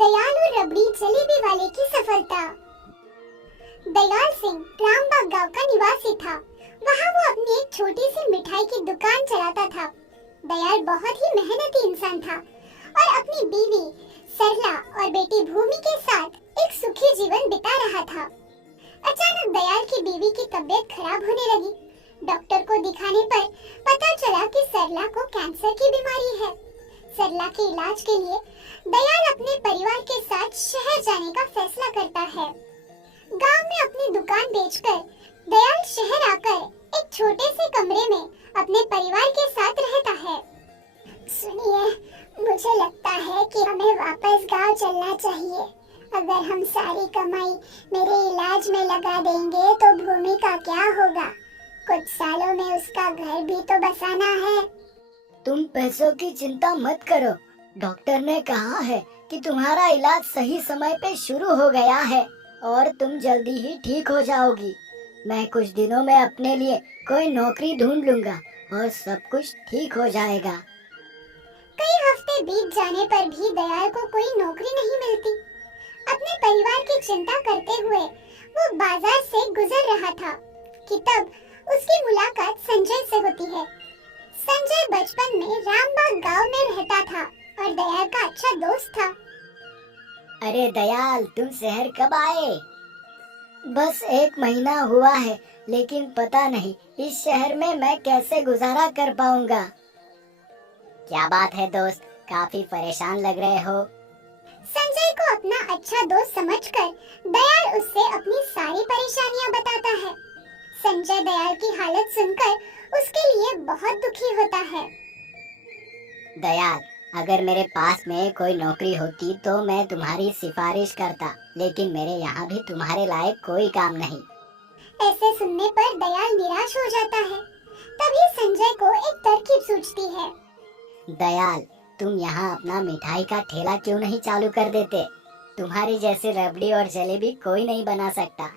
दयाल और रबड़ी जलेबी वाले की सफलता। दयाल सिंह रामबाग गांव का निवासी था। वहाँ वो अपनी एक छोटी सी मिठाई की दुकान चलाता था। दयाल बहुत ही मेहनती इंसान था और अपनी बीवी सरला और बेटी भूमि के साथ एक सुखी जीवन बिता रहा था। अचानक दयाल की बीवी की तबीयत खराब होने लगी। डॉक्टर को दिखाने पर पता चला कि सरला को कैंसर की बीमारी है। सरला के इलाज के लिए दयाल अपने परिवार के साथ शहर जाने का फैसला करता है। गांव में अपनी दुकान बेचकर दयाल शहर आकर एक छोटे से कमरे में अपने परिवार के साथ रहता है। सुनिए, मुझे लगता है कि हमें वापस गांव चलना चाहिए। अगर हम सारी कमाई मेरे इलाज में लगा देंगे तो भूमि का क्या होगा? कुछ सालों में उसका घर भी तो बसाना है। तुम पैसों की चिंता मत करो। डॉक्टर ने कहा है कि तुम्हारा इलाज सही समय पे शुरू हो गया है और तुम जल्दी ही ठीक हो जाओगी। मैं कुछ दिनों में अपने लिए कोई नौकरी ढूंढ लूंगा और सब कुछ ठीक हो जाएगा। कई हफ्ते बीत जाने पर भी दयाल को कोई नौकरी नहीं मिलती। अपने परिवार की चिंता करते हुए वो बाजार से गुजर रहा था कि तब उसकी मुलाकात संजय से होती है। संजय बचपन में रामबाग गांव में रहता था और दयाल का अच्छा दोस्त था। अरे दयाल, तुम शहर कब आए? बस 1 महीना हुआ है, लेकिन पता नहीं इस शहर में मैं कैसे गुजारा कर पाऊंगा। क्या बात है दोस्त, काफी परेशान लग रहे हो। संजय को अपना अच्छा दोस्त समझकर दयाल उससे अपनी सारी परेशानियां बताता है। संजय दयाल की हालत सुनकर उसके लिए बहुत दुखी होता है। दयाल, अगर मेरे पास में कोई नौकरी होती तो मैं तुम्हारी सिफारिश करता, लेकिन मेरे यहाँ भी तुम्हारे लायक कोई काम नहीं। ऐसे सुनने पर दयाल निराश हो जाता है। तभी संजय को एक तरकीब सूझती है। दयाल, तुम यहाँ अपना मिठाई का ठेला क्यों नहीं चालू कर देते? तुम्हारी जैसी रबड़ी और जलेबी कोई नहीं बना सकता।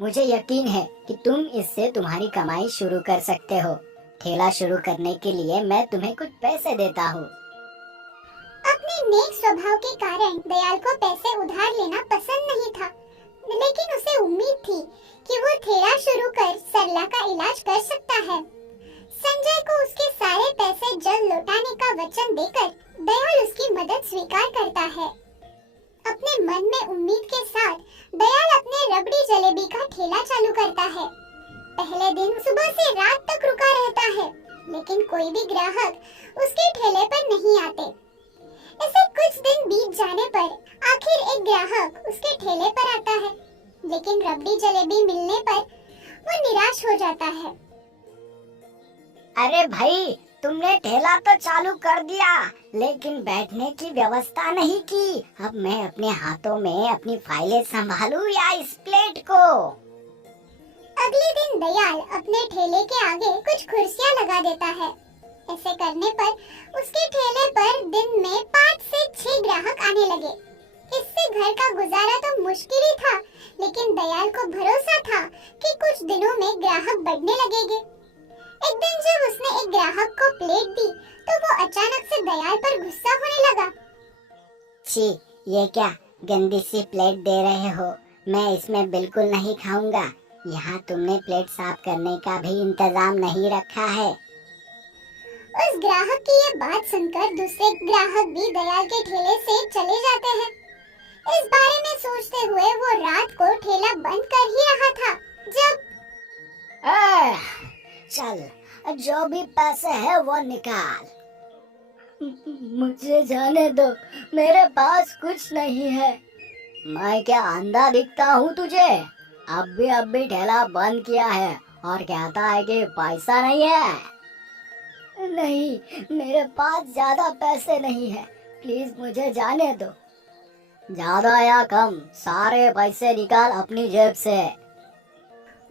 मुझे यकीन है कि तुम इससे तुम्हारी कमाई शुरू कर सकते हो। ठेला शुरू करने के लिए मैं तुम्हें कुछ पैसे देता हूँ। अपने नेक स्वभाव के कारण दयाल को पैसे उधार लेना पसंद नहीं था, लेकिन उसे उम्मीद थी कि वो ठेला शुरू कर सरला का इलाज कर सकता है। संजय को उसके सारे पैसे जल्द लौटाने का वचन देकर दयाल उसकी मदद स्वीकार करता है। अपने मन में उम्मीद के साथ दयाल अपने रबड़ी जलेबी का ठेला चालू करता है। पहले दिन सुबह से रात तक रुका रहता है, लेकिन कोई भी ग्राहक उसके ठेले पर नहीं आते। ऐसे कुछ दिन बीत जाने पर आखिर एक ग्राहक उसके ठेले पर आता है, लेकिन रबड़ी जलेबी मिलने पर वो निराश हो जाता है। अरे भाई, तुमने ठेला तो चालू कर दिया, लेकिन बैठने की व्यवस्था नहीं की। अब मैं अपने हाथों में अपनी फाइलें संभालूं या इस प्लेट को? अगले दिन दयाल अपने ठेले के आगे कुछ कुर्सियां लगा देता है। ऐसे करने पर उसके ठेले पर दिन में 5 से 6 ग्राहक आने लगे। इससे घर का गुजारा तो मुश्किल ही था, लेकिन दयाल को भरोसा था कि कुछ दिनों में ग्राहक बढ़ने लगेंगे। एक दिन जब उसने एक ग्राहक को प्लेट दी, तो वो अचानक से दयाल पर गुस्सा होने लगा। छी, ये क्या गंदी सी प्लेट दे रहे हो? मैं इसमें बिल्कुल नहीं खाऊंगा। यहाँ तुमने प्लेट साफ करने का भी इंतजाम नहीं रखा है। उस ग्राहक की ये बात सुनकर दूसरे ग्राहक भी दयाल के ठेले से चले जाते हैं। इस बारे में सोचते हुए वो रात को ठेला बंद कर ही रहा था जब चल, जो भी पैसे है वो निकाल। मुझे जाने दो, मेरे पास कुछ नहीं है। मैं क्या अंधा दिखता हूँ तुझे? अब भी ठेला बंद किया है और कहता है कि पैसा नहीं है। नहीं, मेरे पास ज्यादा पैसे नहीं है, प्लीज मुझे जाने दो। ज्यादा या कम, सारे पैसे निकाल अपनी जेब से।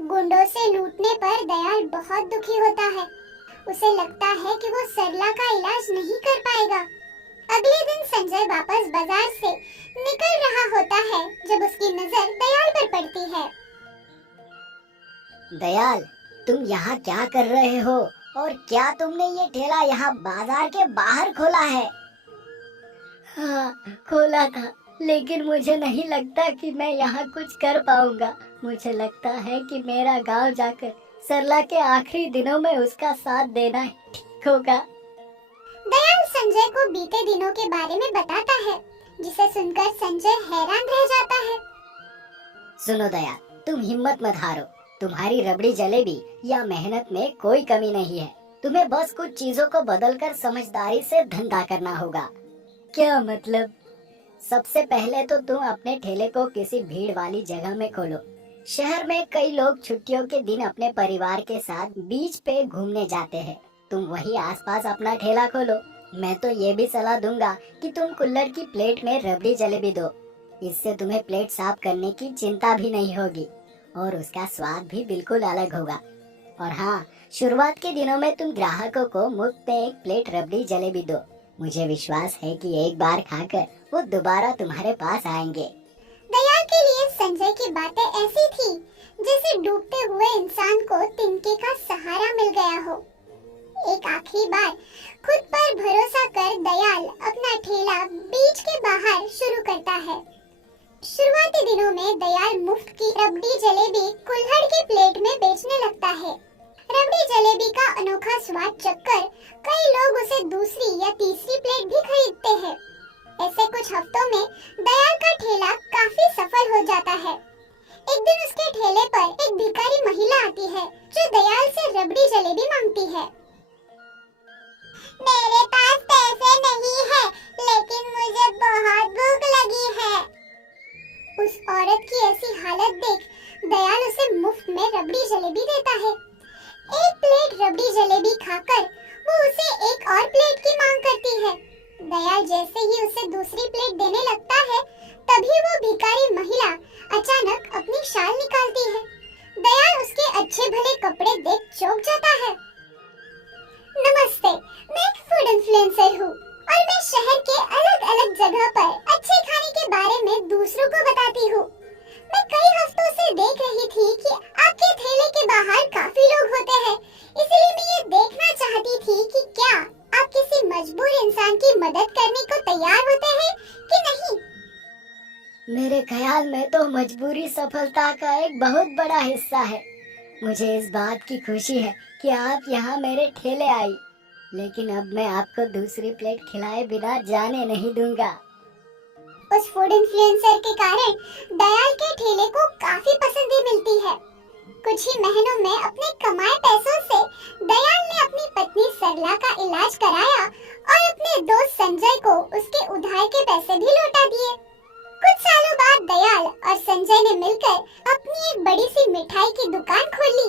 गुंडों से लूटने पर दयाल बहुत दुखी होता है। उसे लगता है कि वो सरला का इलाज नहीं कर पाएगा। अगले दिन संजय वापस बाजार से निकल रहा होता है जब उसकी नजर दयाल पर पड़ती है। दयाल, तुम यहाँ क्या कर रहे हो और क्या तुमने ये ठेला यहाँ बाजार के बाहर खोला है? हाँ, खोला था, लेकिन मुझे नहीं लगता कि मैं यहाँ कुछ कर पाऊंगा। मुझे लगता है कि मेरा गांव जाकर सरला के आखिरी दिनों में उसका साथ देना ठीक होगा। दयाल संजय को बीते दिनों के बारे में बताता है, जिसे सुनकर संजय हैरान रह जाता है। सुनो दयाल, तुम हिम्मत मत हारो। तुम्हारी रबड़ी जलेबी या मेहनत में कोई कमी नहीं है। तुम्हें बस कुछ चीजों को बदलकर समझदारी से धंधा करना होगा। क्या मतलब? सबसे पहले तो तुम अपने ठेले को किसी भीड़ वाली जगह में खोलो। शहर में कई लोग छुट्टियों के दिन अपने परिवार के साथ बीच पे घूमने जाते हैं। तुम वही आसपास अपना ठेला खोलो। मैं तो ये भी सलाह दूंगा कि तुम कुल्हड़ की प्लेट में रबड़ी जलेबी दो। इससे तुम्हें प्लेट साफ करने की चिंता भी नहीं होगी और उसका स्वाद भी बिल्कुल अलग होगा। और हाँ, शुरुआत के दिनों में तुम ग्राहकों को मुफ्त में एक प्लेट रबड़ी जलेबी दो। मुझे विश्वास है कि एक बार खाकर वो दोबारा तुम्हारे पास आएंगे। दयाल के लिए संजय की बातें ऐसी थी जैसे डूबते हुए इंसान को तिनके का सहारा मिल गया हो। एक आखिरी बार खुद पर भरोसा कर दयाल अपना ठेला बीच के बाहर शुरू करता है। शुरुआती दिनों में दयाल मुफ्त की रबड़ी जलेबी कुल्हड़ की प्लेट में बेचने लगता है। रबड़ी जलेबी का अनोखा स्वाद चखकर कई लोग उसे दूसरी या तीसरी प्लेट भी खरीदते हैं। ऐसे कुछ हफ्तों में दयाल का ठेला काफी सफल हो जाता है। एक दिन उसके ठेले पर एक भिखारी महिला आती है जो दयाल से रबड़ी जलेबी मांगती है। मेरे पास पैसे नहीं है, लेकिन मुझे बहुत भूख लगी है। उस औरत की ऐसी हालत देख दयाल उसे मुफ्त में रबड़ी जलेबी देता है। एक प्लेट रबड़ी जलेबी खाकर वो उसे एक और प्लेट की मांग करती है। दयाल जैसे ही उसे दूसरी प्लेट देने लगता है, तभी वो भिखारी महिला अचानक अपनी शाल निकालती है। दयाल उसके अच्छे भले कपड़े देख चौंक जाता है। नमस्ते, मैं एक फूड इन्फ्लुएंसर हूँ और मैं शहर के अलग अलग जगह पर अच्छे खाने के बारे में दूसरों को बताती हूँ। मैं कई हफ्तों से देख रही थी कि आपके ठेले के बाहर काफी लोग होते हैं, इसलिए मैं ये देखना चाहती थी कि क्या आप किसी मजबूर इंसान की मदद करने को तैयार होते हैं कि नहीं। मेरे ख्याल में तो मजबूरी सफलता का एक बहुत बड़ा हिस्सा है। मुझे इस बात की खुशी है कि आप यहाँ मेरे ठेले आई, लेकिन अब मैं आपको दूसरी प्लेट खिलाए बिना जाने नहीं दूंगा। उस फूड इन्फ्लुएंसर के कारण दयाल के ठेले को काफी पसंद मिलती है। कुछ ही महीनों में अपने कमाए पैसों से दयाल ने अपनी पत्नी सरला का इलाज कराया और अपने दोस्त संजय को उसके उधार के पैसे भी लौटा दिए। कुछ सालों बाद दयाल और संजय ने मिलकर अपनी एक बड़ी सी मिठाई की दुकान खोली,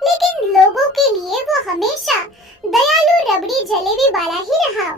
लेकिन लोगों के लिए वो हमेशा दयालु रबड़ी जलेबी वाला ही रहा।